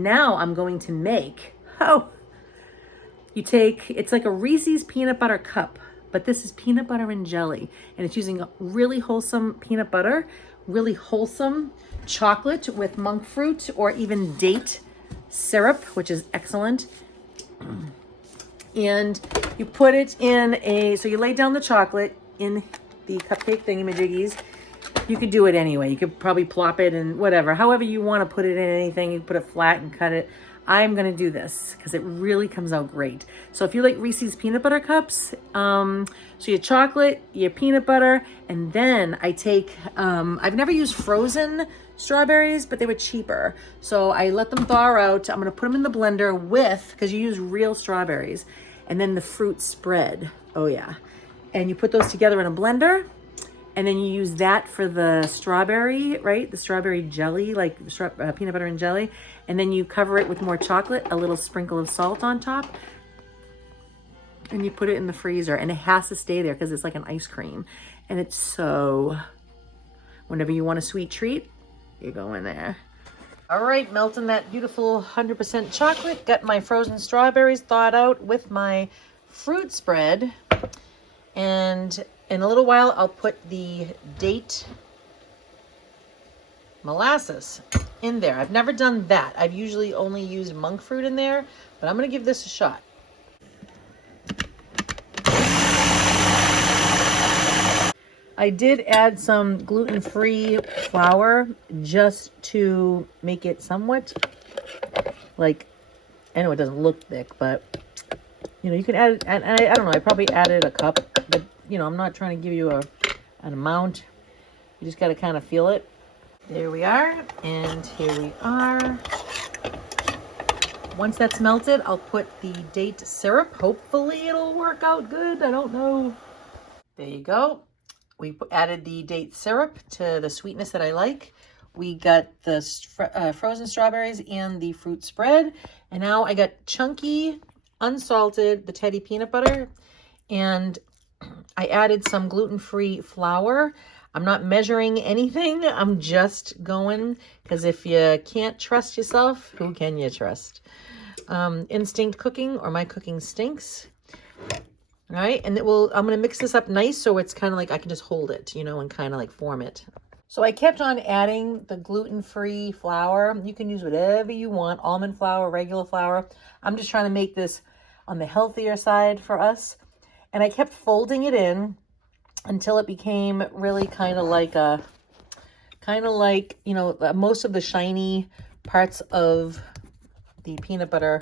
And now I'm going to make, oh, you take, it's like a Reese's peanut butter cup, but this is peanut butter and jelly. And it's using really wholesome peanut butter, really wholesome chocolate with monk fruit or even date syrup, which is excellent. And you put it in so you lay down the chocolate in the cupcake thingamajiggies. You could do it anyway. You could probably plop it in whatever, however you want to put it in anything. You put it flat and cut it. I'm going to do this because it really comes out great. So if you like Reese's peanut butter cups, so your chocolate, your peanut butter, and then I take, I've never used frozen strawberries, but they were cheaper. So I let them thaw out. I'm going to put them in the blender because you use real strawberries, and then the fruit spread. Oh yeah. And you put those together in a blender. And then you use that for the strawberry, right? The strawberry jelly, like peanut butter and jelly. And then you cover it with more chocolate, a little sprinkle of salt on top. And you put it in the freezer. And it has to stay there because it's like an ice cream. And it's so, whenever you want a sweet treat, you go in there. All right, melting that beautiful 100% chocolate. Got my frozen strawberries thawed out with my fruit spread. And in a little while, I'll put the date molasses in there. I've never done that. I've usually only used monk fruit in there, but I'm going to give this a shot. I did add some gluten-free flour just to make it somewhat like, I know it doesn't look thick, but you know, you can add, and I don't know, I probably added a cup, but you know, I'm not trying to give you an amount. You just got to kind of feel it. There we are, and here we are. Once that's melted, I'll put the date syrup. Hopefully it'll work out good. I don't know. There you go. We added the date syrup to the sweetness that I like. We got the frozen strawberries and the fruit spread. And now I got chunky, unsalted, the Teddy peanut butter. And I added some gluten-free flour. I'm not measuring anything. I'm just going, because if you can't trust yourself, who can you trust? Instinct cooking, or my cooking stinks. All right, and I'm going to mix this up nice so it's kind of like I can just hold it, you know, and kind of like form it. So I kept on adding the gluten-free flour. You can use whatever you want, almond flour, regular flour. I'm just trying to make this on the healthier side for us. And I kept folding it in until it became really kind of like, you know, most of the shiny parts of the peanut butter.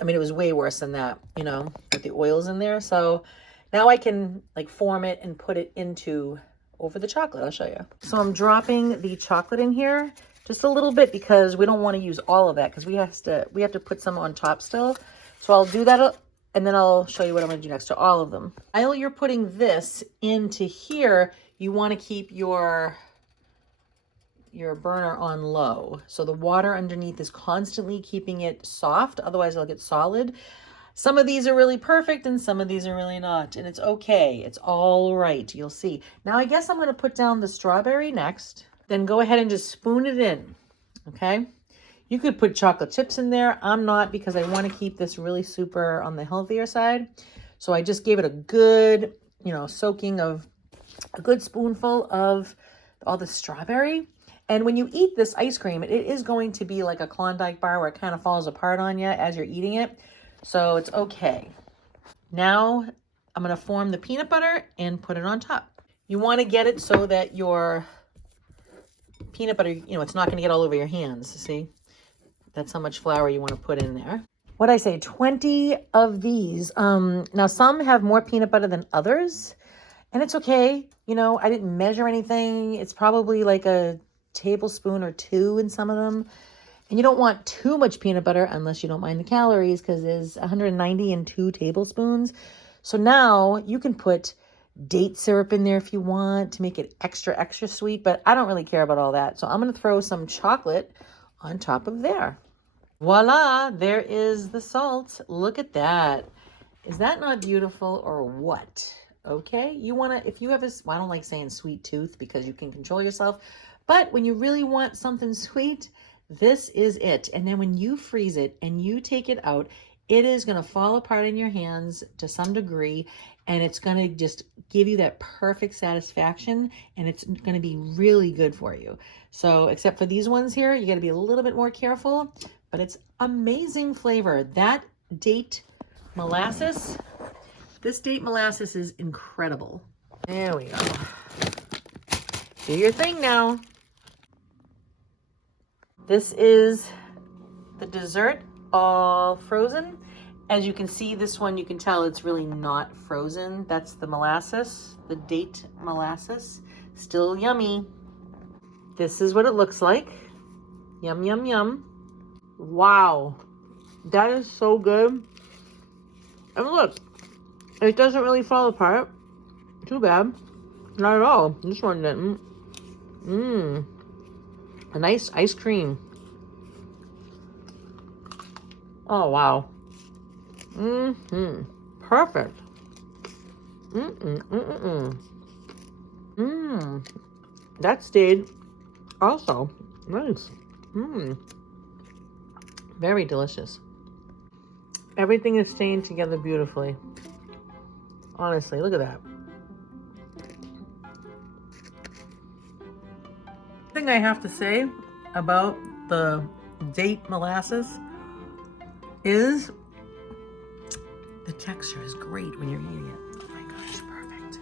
I mean, it was way worse than that, you know, with the oils in there. So now I can like form it and put it over the chocolate. I'll show you. So I'm dropping the chocolate in here just a little bit because we don't want to use all of that because we have to put some on top still. So I'll do that and then I'll show you what I'm going to do next to all of them. While you're putting this into here, you want to keep your burner on low. So the water underneath is constantly keeping it soft. Otherwise it'll get solid. Some of these are really perfect and some of these are really not. And it's okay. It's all right. You'll see. Now I guess I'm going to put down the strawberry next. Then go ahead and just spoon it in. Okay. You could put chocolate chips in there. I'm not, because I want to keep this really super on the healthier side. So I just gave it a good, you know, soaking of a good spoonful of all the strawberry. And when you eat this ice cream, it is going to be like a Klondike bar where it kind of falls apart on you as you're eating it. So it's okay. Now I'm going to form the peanut butter and put it on top. You want to get it so that your peanut butter, you know, it's not going to get all over your hands. See, that's how much flour you want to put in there. What I say, 20 of these. Now some have more peanut butter than others, and it's okay. You know, I didn't measure anything. It's probably like a tablespoon or 2 in some of them. And you don't want too much peanut butter unless you don't mind the calories, because there's 190 in 2 tablespoons. So now you can put date syrup in there if you want to make it extra, extra sweet, but I don't really care about all that. So I'm going to throw some chocolate on top of there. Voila, there is the salt. Look at that. Is that not beautiful or what? Okay, you want to, if you have well, I don't like saying sweet tooth because you can control yourself, but when you really want something sweet, This is it. And then when you freeze it and you take it out, it is going to fall apart in your hands to some degree, and it's going to just give you that perfect satisfaction, and it's going to be really good for you. So except for these ones here, you got to be a little bit more careful, but it's amazing flavor. That date molasses, this date molasses is incredible. There we go. Do your thing now. This is the dessert all frozen. As you can see, this one, you can tell it's really not frozen. That's the molasses, the date molasses. Still yummy. This is what it looks like. Yum, yum, yum. Wow. That is so good. And look, it doesn't really fall apart. Too bad. Not at all. This one didn't. Mmm. A nice ice cream. Oh, wow. Mm-hmm. Perfect. That stayed also nice. Very delicious. Everything is staying together beautifully. Honestly, look at that. The thing I have to say about the date molasses is the texture is great when you're eating it. Oh my gosh, perfect.